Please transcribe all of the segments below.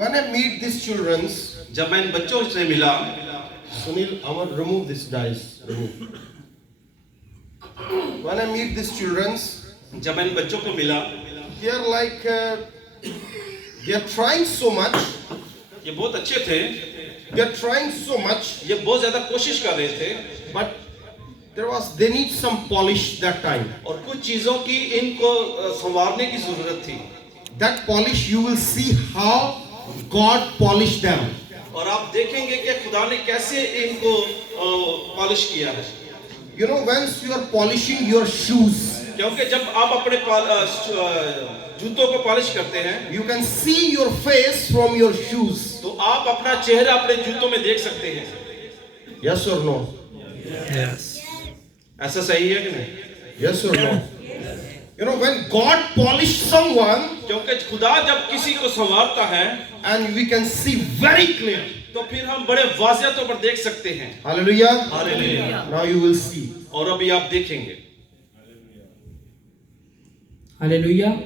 When I meet these children, जब मैं इन बच्चों से मिला, Sunil, I want to remove this dice. Remove. When I meet these children, जब मैं इन बच्चों को मिला, they are like they are trying so much. ये बहुत अच्छे थे, They are trying so much, ये बहुत ज्यादा कोशिश कर रहे थे, but they need some polish that time. और कुछ चीजों की इनको संवारने की जरूरत थी। That polish you will see how God polished them. और आप देखेंगे कि खुदा ने कैसे इनको पॉलिश किया है। You know, once you are polishing your shoes, क्योंकि जब आप अपने जूतों को पॉलिश करते हैं, you can see your face from your shoes. तो आप अपना चेहरा अपने जूतों में देख सकते हैं। Yes or no? ऐसा सही है कि नहीं? Yes or no? You know, when God polished someone, क्योंकि खुदा जब किसी को संवारता है, and we can see very clear. तो फिर हम बड़े वाज़ेह तौर पर देख सकते हैं। Hallelujah. Hallelujah. Now you will see. और अभी आप देखेंगे। Hallelujah.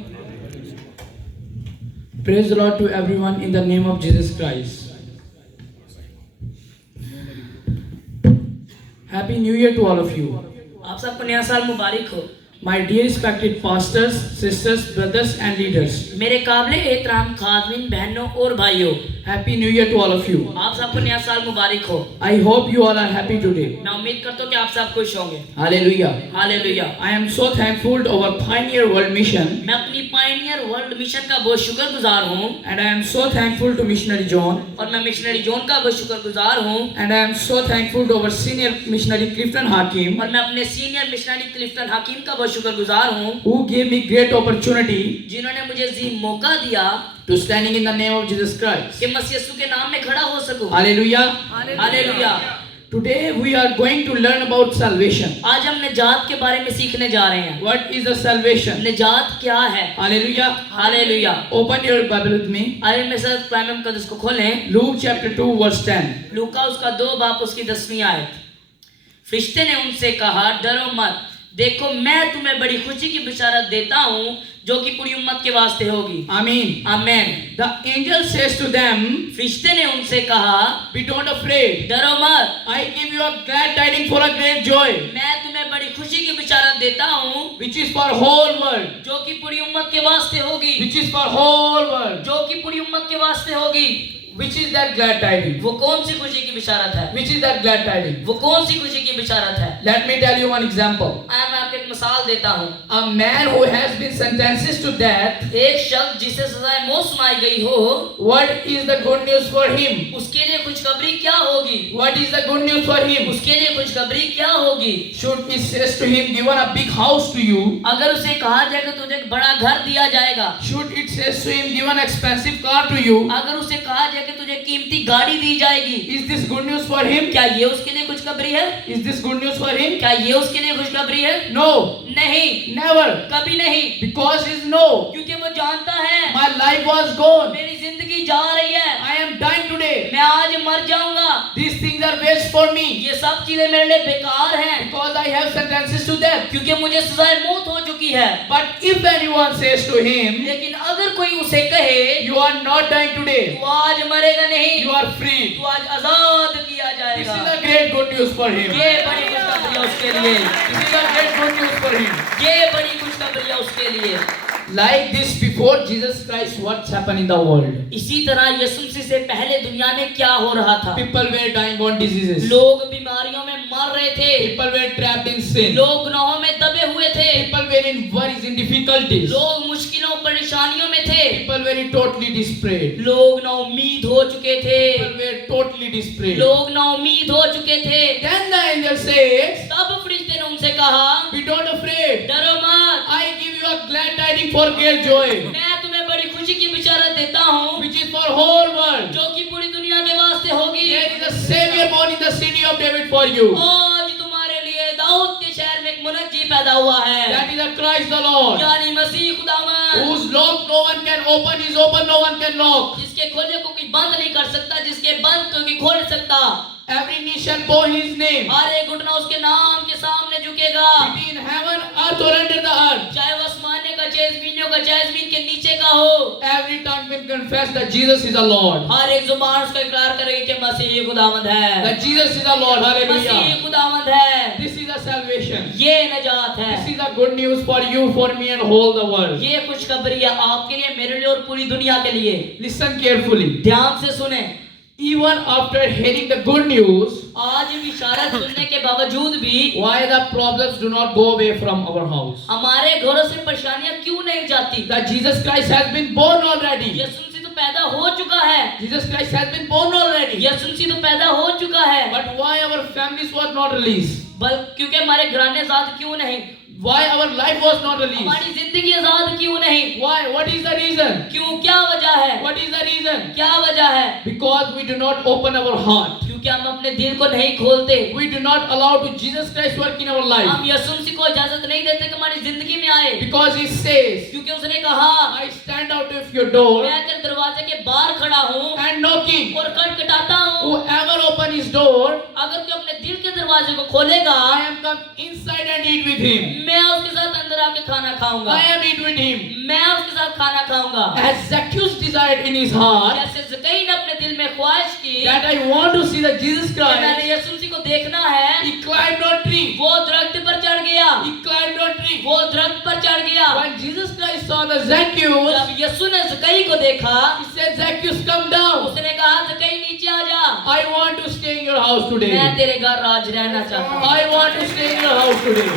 Praise the Lord to everyone in the name of Jesus Christ. Happy New Year to all of you. आप सबको नया साल मुबारक हो। My dear respected pastors, sisters, brothers and leaders. मेरे काबिले एहतराम खादमीन बहनों और भाइयों, Happy New Year to all of you. आप सबको नया साल मुबारक हो। I hope you all are happy today. मैं उम्मीद करता हूँ कि आप सब खुश होंगे। Hallelujah. Hallelujah. I am so thankful to our Pioneer World Mission मैं अपनी पायनियर वर्ल्ड मिशन का बहुत शुक्रगुजार हूँ and I am so thankful to Missionary John और मैं मिशनरी जोन का बहुत शुक्रगुजार हूँ and I am so thankful to our Senior Missionary Clifton Hakim और मैं अपने सीनियर मिशनरी क्लिफ्टन हकीम का बहुत शुक्रगुजार हूँ who gave me great opportunity जिन्होंने मुझे जी मौका दिया to standing in the name of Jesus Christ. कि मसीह यीशु के नाम में खड़ा हो सकूं। Hallelujah. Hallelujah. Today we are going to learn about salvation. आज हम निजात के बारे में सीखने जा रहे हैं। What is the salvation? निजात क्या है? Hallelujah. Hallelujah. Open your Bible with me. आइए मेरे साथ कलाम मुकद्दस को खोलें। Luke chapter 2 verse 10. लूका उसका 2 बाप उसकी 10वीं आयत। फरिश्ते ने उनसे कहा, डरो मत, देखो मैं तुम्हें बड़ी खुशी की बिशारत देता हूँ जो कि पूरी उम्मत के वास्ते होगी। Amen. आमीन। The angel says to them, फरिश्ते ने उनसे कहा, be not afraid. डरो मत, I give you a glad tidings for a great joy, मैं तुम्हें बड़ी खुशी की बिशारत देता हूँ which is for whole world. जो कि पूरी उम्मत के वास्ते होगी। Which is for whole world. जो कि पूरी उम्मत के वास्ते होगी। Which is that glad tidings? वो कौन सी खुशी की बिशारत है? Which is that glad tidings? वो कौन सी खुशी की बिशारत है? Let me tell you one example. मैं आपको एक मिसाल देता हूँ। A man who has been sentenced to death, एक शख्स जिसे सजाए मौत सुनाई गई हो, what is the good news for him? उसके लिए खुशखबरी क्या होगी? What is the good news for him? उसके लिए खुशखबरी क्या होगी? Should it says to him, given a big house to you? अगर उसे कहा जाएगा तुझे एक बड़ा घर दिया जाएगा, Should it says to him, given expensive car to you? अगर उसे कहा जाएगा तुझे कीमती गाड़ी दी जाएगी, Is this good news for him? क्या ये उसके लिए खुशखबरी है? Is this good news for him? क्या ये उसके लिए खुशखबरी है? No, नहीं, never. कभी नहीं, Because is no. क्योंकि वो जानता है My life was gone. मेरी जिंदगी जा रही है, I am dying today. मैं आज मर जाऊंगा, These things are waste for me. ये सब चीजें मेरे लिए बेकार हैं, Because I have sentences to death. क्योंकि मुझे सजाए मौत हो चुकी है। But if anyone says to him, लेकिन अगर कोई उसे कहे you are not dying today, तू आज मरेगा नहीं, you are free. तू आज आजाद किया This जाएगा, is a great good news for him. ये बड़ी खुशखबरी है उसके लिए, This is a great good news for him. ये बड़ी खुशखबरी है उसके लिए। Like this before Jesus Christ, what's happened in the world? इसी तरह यीशु मसीह से पहले दुनिया में क्या हो रहा था? People were dying on diseases. लोग बीमारियों में मर रहे थे, People were trapped in sin. लोग गुनाहों में दबे हुए थे, People were in worries, in difficulties. लोग मुश्किलों परेशानियों में थे, People were totally desperate. लोग ना उम्मीद हो चुके थे, People were totally desperate. लोग ना उम्मीद हो चुके थे। Then the angel says, तब फरिश्ते ने उनसे कहा, be not afraid. डरो मत, I give you a glad tidings for great joy, मैं तुम्हें बड़ी खुशी की बिशारत देता हूँ which is for whole world. जो कि पूरी दुनिया के वास्ते होगी। There is a Savior born in the city of David for you. आज तुम्हारे लिए दाऊद के शहर में एक मुनज्जी पैदा हुआ है, That is a Christ the Lord, यानी मसीह खुदावंद, whose lock no one can open, is open no one can lock. जिसके खोले को कोई बंद नहीं कर सकता, जिसके बंद को कोई खोल सकता। Every knee shall bow his name, हर एक घुटना उसके नाम के सामने झुकेगा, be it in heaven, earth or under the earth. चाहे वो आसमान का चाहे नीचे जमीन होगा चाहे जमीन के नीचे का हो, every tongue will confess that Jesus is the Lord. हर एक जुबान उसका इकरार करेगी कि मसीह खुदावंद है, That Jesus is the Lord. Masih Hallelujah. खुदावंद है। This is the salvation. ये नजात है, This is the good news for you, for me, and whole the world. ये खुशखबरी है आपके लिए, मेरे लिए और पूरी दुनिया के लिए। Listen carefully. ध्यान से सुने, Even after hearing the good news, आज बिशारत सुनने के बावजूद भी why the problems do not go away from our house? हमारे घरों से परेशानियां क्यों नहीं जाती? That Jesus Christ has been born already. यीशु मसीह तो पैदा हो चुका है, Jesus Christ has been born already. यीशु मसीह तो पैदा हो चुका है, But why our families was not released? क्योंकि हमारे घराने आजाद क्यों नहीं, Why our life was not released? हमारी जिंदगी आजाद क्यों नहीं, Why? What is the reason? क्यों, क्या वजह है, What is the reason? क्या वजह है? Because we do not open our heart. क्योंकि हम अपने दिल को नहीं खोलते, We do not allow to Jesus Christ work in our life. हम यीशु मसीह को इजाजत नहीं देते कि हमारी जिंदगी में आए, Because He says, क्योंकि उसने कहा I stand out of your door मैं तेरे दरवाजे के बाहर खड़ा हूँ and knocking. और खटखटाता हूँ, Whoever open His door, अगर तू अपने दिल के दरवाजे को खोलेगा I am come inside and eat with Him. मैं उसके साथ अंदर आके खाना खाऊंगा, I am eat with Him. मैं उसके साथ खाना खाऊंगा। As Zacchaeus desired in his heart जैसे ज़कई ने अपने दिल में ख्वाहिश की that I want to see the Jesus कि मैंने Christ, यीशु मसीह को देखना है, he climbed on tree. वो दरख्त पर चढ़ गया, He climbed on tree. वो दरख्त पर चढ़ गया। When Jesus Christ saw the Zacchaeus, जब यीशु ने ज़कई को देखा, he said, Zacchaeus, come down. उसने कहा ज़कई नीचे आ जा, I want to stay in your house मैं today. तेरे घर आज रहना चाहता हूँ, I want to stay in your house today.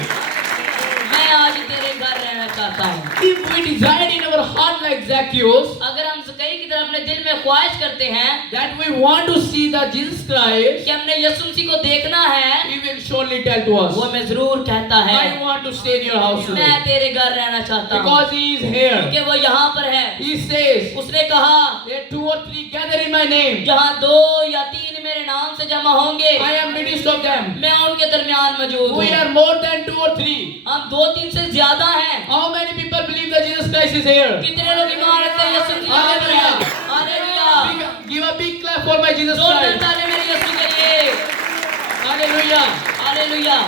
मैं आज तेरे घर रहना चाहता हूँ। If we desire in our heart like Zacchaeus, अगर हम ज़कई की तरह अपने दिल में ख्वाहिश करते हैं that we want to see the Jesus Christ, कि हमने यीशु मसीह को देखना है, he will surely tell to us, वो हमें जरूर कहता है I want to stay in your house मैं today. तेरे घर रहना चाहता हूँ, Because he is here. क्योंकि वो यहाँ पर है। He says, उसने कहा there 2 or 3 gather in my name, जहाँ 2 या 3 मेरे नाम से जमा होंगे I am midst of them. मैं उनके दरमियान मौजूद We हूँ। are more than 2 or 3. हम 2-3 से ज्यादा हैं। How many people believe that Jesus Christ is here? कितने लोग ईमान रखते हैं यीशु मसीह यहाँ पर है? Hallelujah. Give a big clap for my Jesus जोरदार Christ. ताली मेरे यीशु के लिए। Hallelujah. Hallelujah.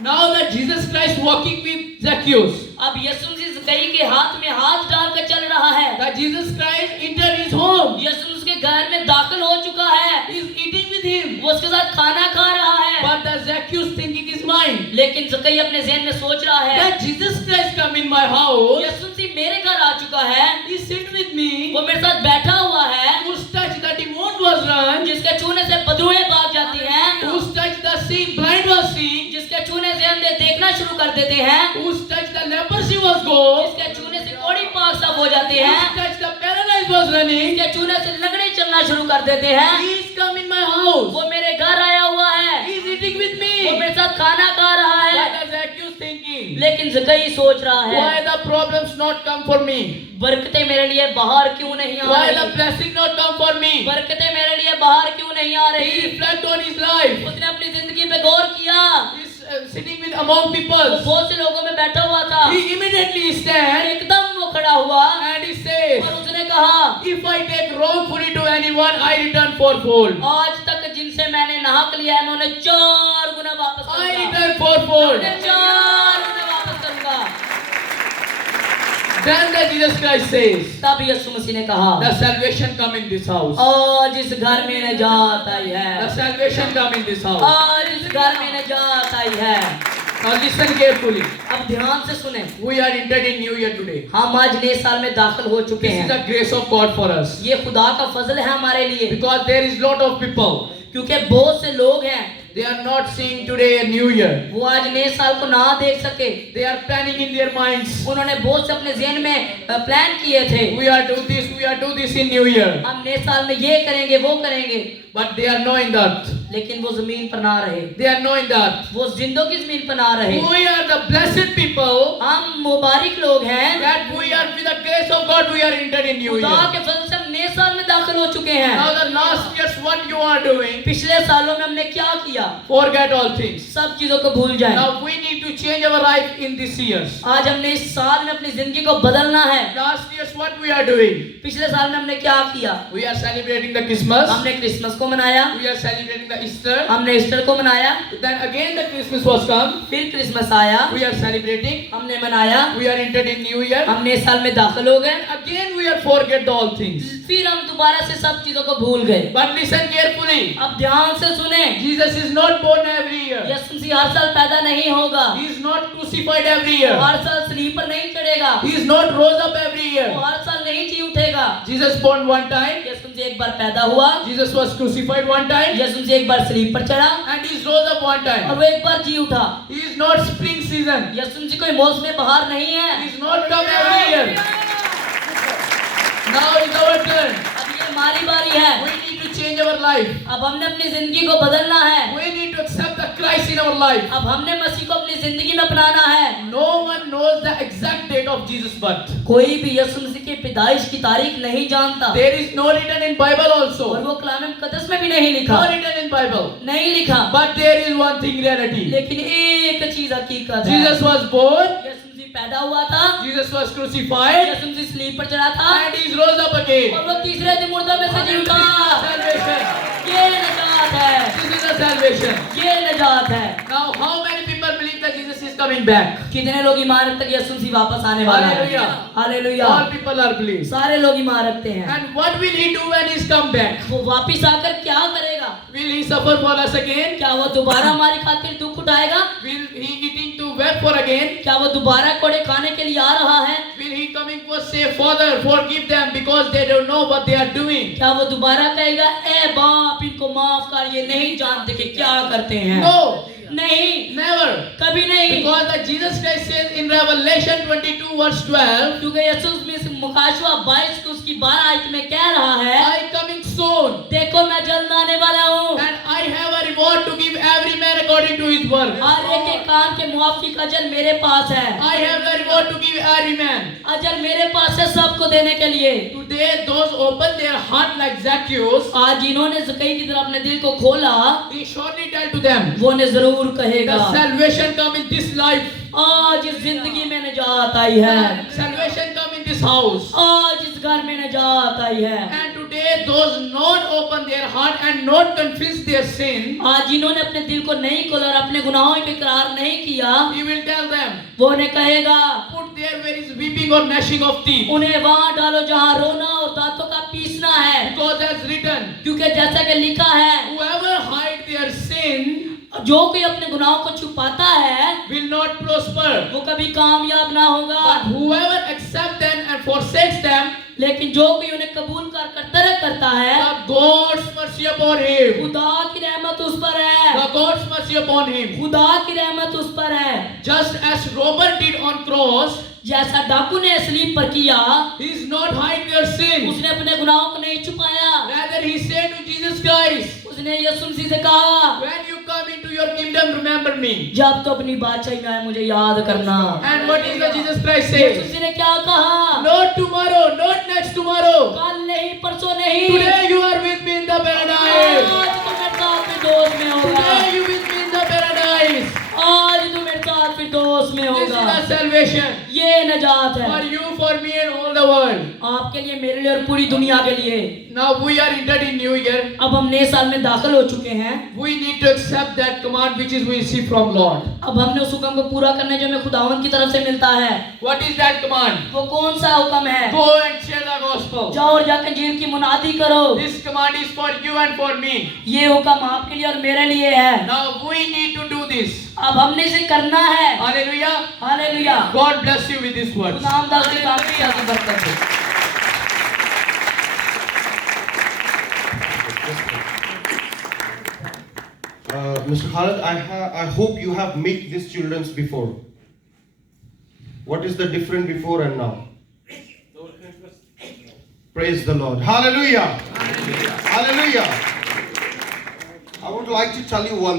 Now that Jesus Christ walking with Zacchaeus, अब यीशु मसीह ज़कई के हाथ में हाथ डालकर चल रहा है। that Jesus Christ entered his home. यीशु उसके घर में दाखिल हो चुका है, He is eating with him. वो उसके साथ खाना खा रहा है। But the Zacchaeus thinking his mind लेकिन ज़कई अपने ज़हन में सोच रहा है that Jesus Christ come in my house. यीशु मसीह मेरे घर आ चुका है, He sit with me. वो मेरे साथ बैठा हुआ है, Whose touch the demon was run. जिसके छूने से बदबूएं भाग जाती हैं, Whose touch the seeing blind was seeing. जिसके छूने से हम देखना शुरू कर देते हैं, Whose touch the leprosy was gone. जिसके छूने से कोढ़ी पाक साफ हो जाते हैं, Whose touch the paralyzed was running. जिसके छूने से लंगड़े चलना शुरू कर देते हैं, He is come in my house. वो मेरे घर आया हुआ है, He is eating with वो me. मेरे साथ खाना खा रहा है। What does Zacchaeus thinking? लेकिन ज़कई सोच रहा है Why the problems not come for me? बरकतें मेरे लिए बाहर क्यों नहीं आ Why the रही, blessing not come for me? बरकतें मेरे लिए बाहर क्यों नहीं आ He रही। reflect on his life. उसने अपनी जिंदगी पे गौर किया, He's sitting with among वो people. बहुत से लोगों में बैठा हुआ था, He immediately stand एकदम वो खड़ा हुआ and he says, और उसने कहा if I take wrongfully to anyone, I return fourfold. आज तक जिनसे मैंने नाहक लिया है मैं उन्हें 4 गुना वापस I करूंगा, return fourfold. उन्हें 4 गुना वापस करूंगा। Then the Jesus Christ says, तब यीशु मसीह ने कहा the salvation come in this house. आज इस घर में नजात आई है, The salvation come in this house. आज इस घर में नजात आई है। Now listen carefully. अब ध्यान से सुने, We are entered in New Year today. हम आज नए साल में दाखिल हो चुके This is हैं। the grace of God for us. ये खुदा का फजल है हमारे लिए, Because there is lot of people. क्योंकि बहुत से लोग हैं They are not seeing today a New Year. वो आज नए साल को ना देख सके, They are planning in their minds. उन्होंने बहुत से अपने ज़हन में प्लान किए थे, We are do this, we are do this in New Year. हम नए साल में ये करेंगे वो करेंगे, But they are not in the earth. लेकिन वो जमीन पर ना रहे, They are not in the earth. वो जिंदों की जमीन पर ना रहे। We are the blessed people. हम मुबारक लोग हैं, That we are with the grace of God we are entered in New खुदा Year. के फजल से हम नए साल में दाखिल हो चुके हैं। Now the last year's what you are doing, पिछले सालों में हमने क्या किया, forget all things. सब चीजों को भूल जाएं। Now we need to change our life in these years. आज हमने इस साल में अपनी जिंदगी को बदलना है। Last years what we are doing? पिछले साल में हमने क्या किया, We are celebrating the Christmas. हमने क्रिसमस को मनाया, We are celebrating the Easter. हमने ईस्टर को मनाया, Then again the Christmas was come. फिर क्रिसमस आया, We are celebrating. हमने मनाया, We are entered in New Year. हमने इस साल में दाखिल हो गए, Again we are forget all things. फिर हम दोबारा से सब चीजों को भूल गए। But listen carefully. अब ध्यान से सुने, Jesus is not born every year. यीशु मसीह हर साल पैदा नहीं होगा, He is not crucified every वो year. हर साल सलीब पर नहीं चढ़ेगा, He is not rose up every वो year. हर साल नहीं जी उठेगा। Jesus born one time. यीशु मसीह एक बार पैदा हुआ, Jesus was crucified one time. यीशु मसीह एक बार सलीब पर चढ़ा And he rose up one और time. वो एक बार जी उठा। He is not spring season. यीशु मसीह कोई मौसम बहार नहीं है। He is not come every year. Now is our turn. अब ये हमारी बारी है, We need to change our life. अब हमने अपनी जिंदगी को बदलना है, We need to accept the Christ in our life. अब हमने मसीह को अपनी जिंदगी में अपनाना है। No one knows the exact date of Jesus' birth. कोई भी यीशु मसीह की पैदाइश की तारीख नहीं जानता, There is no written in Bible और also. वो कलाम मुकद्दस में भी नहीं लिखा, No written in Bible. नहीं लिखा। But there is one thing reality. लेकिन एक चीज हकीकत है, Jesus was born. यीशु मसीह पैदा हुआ था, Jesus was crucified. यीशु मसीह सलीब पर चढ़ा था, And he rose up again. और वो तीसरे दिन मुर्दा में से जी उठा। Salvation. ये नजात है, This is the salvation. ये नजात है। Now, how many people believe that Jesus is coming back? कितने लोग ईमान रखते हैं कि यीशु मसीह वापस आने वाला है? Hallelujah. Hallelujah. All people are believing. सारे लोग ईमान रखते हैं। And what will he do when he's come back? वो वापिस आकर क्या करेगा? Will he suffer for us again? क्या वो दोबारा हमारी खातिर दुख उठाएगा? Will he eating to weep for again? क्या वो दोबारा कोड़े खाने के लिए आ रहा है? Will he coming for say, Father, forgive them because they don't know what they are doing? क्या वो दोबारा कहेगा, ए बाप इनको माफ कर, ये नहीं जानते कि क्या करते हैं? No, नहीं, never. कभी नहीं। Because that Jesus Christ says in Revelation 22 verse 12, क्योंकि यीशु मसीह मुकाशवा 22 को उसकी 12 आयत में कह रहा है, I coming soon, देखो मैं जल्द आने वाला हूँ, and I have a reward to give every man according to his work. हर एक के काम के मुआफिक अजर मेरे पास है। I have a reward to give every man. अजर मेरे पास है सबको देने के लिए। Today, those open their heart like Zacchaeus, आज इन्होंने ज़कई की तरह अपने दिल को खोला, he surely tell to them, वो ने जरूर कहेगा, the salvation come in this life, आज इस जिंदगी में निजात आई है, salvation come in this house. आज इस घर में निजात आई है। And today, those not open their heart and not confess their sin, आज जिन्होंने अपने दिल को नहीं खोला और अपने गुनाहों पे इकरार नहीं किया, he will tell them, वो उन्हें कहेगा, put there where is weeping or gnashing of teeth. उन्हें वहां डालो जहां रोना और दांतों का पीसना है, Because as written, क्योंकि जैसा कि लिखा है, whoever hide their sin जो कोई अपने गुनाहों को छुपाता है will not prosper. वो कभी कामयाब ना होगा, But whoever accept them and forsakes them, लेकिन जो कोई उन्हें कबूल कर तरक करता है, the God's mercy upon him. खुदा की रहमत उस पर है, The God's mercy upon him. खुदा की रहमत उस पर है। Just as Robert did on cross, जैसा डाकू ने सलीब पर किया, he is not hide their sin. उसने अपने गुनाहों को नहीं छुपाया, Rather he said to Jesus Christ, उसने यीशु मसीह से कहा, when you come into your kingdom, remember me. जब तो अपनी बादशाही में आए मुझे याद करना। And what is the Jesus Christ Yeshu says? मसीह ने क्या कहा? Not tomorrow, not next tomorrow. कल नहीं, परसों नहीं, Today you are with me in the paradise. आज तुम मेरे साथ फिरदौस में होगा, Today you with me in the paradise. आज तुम मेरे साथ फिरदौस में This is होगा। the salvation ये नजात है for you, for me, and all the world. आपके लिए, मेरे लिए और पूरी दुनिया के लिए। Now we are entered in New Year. अब हम नए साल में दाखिल हो चुके हैं। We need to accept that command which is we receive from Lord. अब हमने उस हुक्म को पूरा करने जो हमें खुदावंद की तरफ से मिलता है। What is that command? वो कौन सा हुक्म है? Go and share the gospel. जाओ और जाकर इंजील की मुनादी करो। This command is for you and for me. ये हुक्म आपके लिए और मेरे लिए है। Now we need to do this. अब हमने इसे करना है। Hallelujah. Hallelujah. God bless you with these words. खुदावंद आपकी बरकत दे। Mr. Khalid, I hope you have met these children before. What is the difference before and now? Praise the Lord. Hallelujah. Hallelujah. I would like to tell you one